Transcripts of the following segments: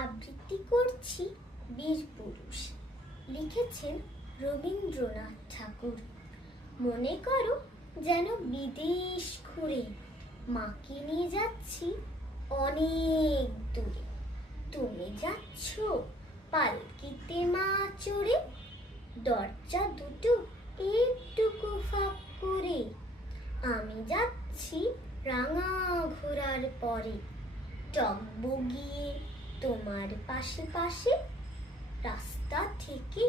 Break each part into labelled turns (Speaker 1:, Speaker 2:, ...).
Speaker 1: আবৃত্তি করছি বীর পুরুষ। লিখেছেন রবীন্দ্রনাথ ঠাকুর। মনে করো যেন বিদেশ ঘুরে মাকে নিয়ে যাচ্ছি অনেক দূরে। তুমি যাচ্ছ পালকিতে মা চড়ে, দরজা দুটো একটুকু ফাঁক করে। আমি যাচ্ছি রাঙা ঘোরার পরে টক বগিয়ে তোমার পাশে পাশে রাস্তা থেকে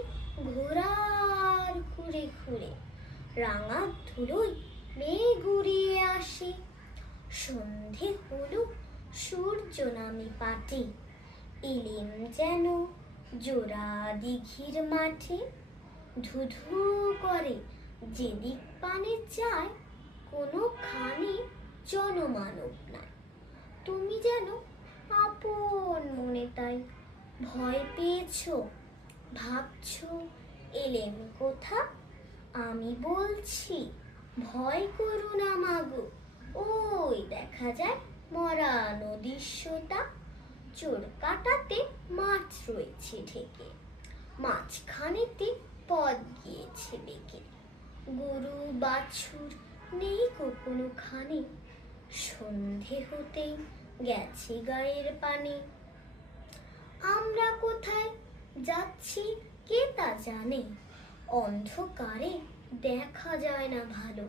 Speaker 1: ঘোরার ঘুরে ঘুরে রাঙা ধুলোয় মেঘ ঘুরিয়ে আসে। সন্ধে হলো সূর্য নামে পাটে এলেম যেন জোড়া দিঘির মাঠে। ধুধু করে যেদিক পানে যায় কোনো খানে জনমানব নাই। তুমি যেন আপন মনে তাই ভয় পেয়েছ? ভাবছ এলেম কোথা? আমি বলছি, ভয় করো না মাগো। ওই দেখা যায় মরা নদীস্যটা চোর কাটাতে মাছ রয়েছে ঢেকে। মাঝখানেতে পথ গিয়েছে বেঁকে। গরু বাছুর নেই কোনো খানে সন্ধে হতেই গেছে গায়ের পানে। আমরা কোথায় যাচ্ছি কে তা জানে। অন্ধকারে দেখা যায় না ভালো।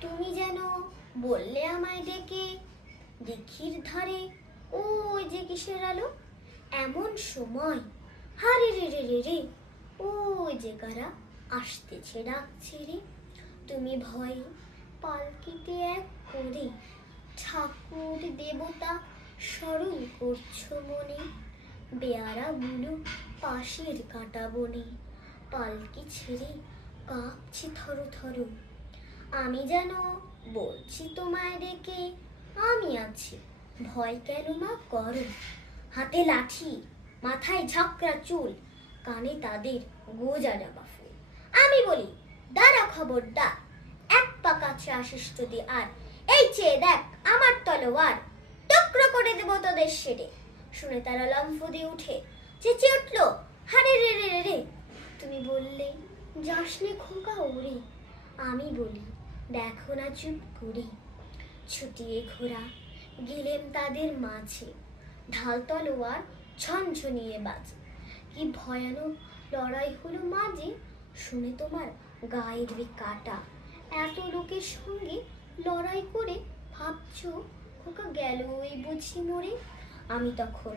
Speaker 1: তুমি যেন বললে আমায় ডেকে, দিঘির ধারে ওই যে কিসের আলো? এমন সময় হারে রে রে রে রে, ওই যে কারা আসতেছে ডাকছে রে। তুমি ভয়ে পালকিতে এক করে ঠাকুর দেবতা স্মরণ করছ মনে? বেয়ারাগুলো পাশের কাটা বনে। পালকি ছেড়ে কাঁপছে থরো থরো। আমি যেন বলছি তোমায় ডেকে, আমি আছি। ভয় কেন মা করো? হাতে লাঠি, মাথায় ঝাঁকড়া চুল, কানে তাদের গোজা জামা ফুল। আমি বলি, দাঁড়া খবরদার, এক পা কাছে আসিস আর এই চেয়ে দেখ, আমার তলোয়ার। টুকরো করে দেবো তোদের সেরে শুনে তারা লম্ফ দিয়ে উঠে চেঁচে উঠল, হারে রে রে রে রে। তুমি বললে, যাসনে খোকা ওরে আমি বলি, দেখো না চুপ করে। ছুটিয়ে ঘোরা, গেলেম তাদের মাঝে। ঢাল তলোয়ার ছনছনিয়ে বাজে। কি ভয়ানক লড়াই হলো মাঝে, শুনে তোমার গায়ের কাটা। এত লোকের সঙ্গে লড়াই করে ভাবছ খোকা গেল ওই বুঝি মরে আমি তখন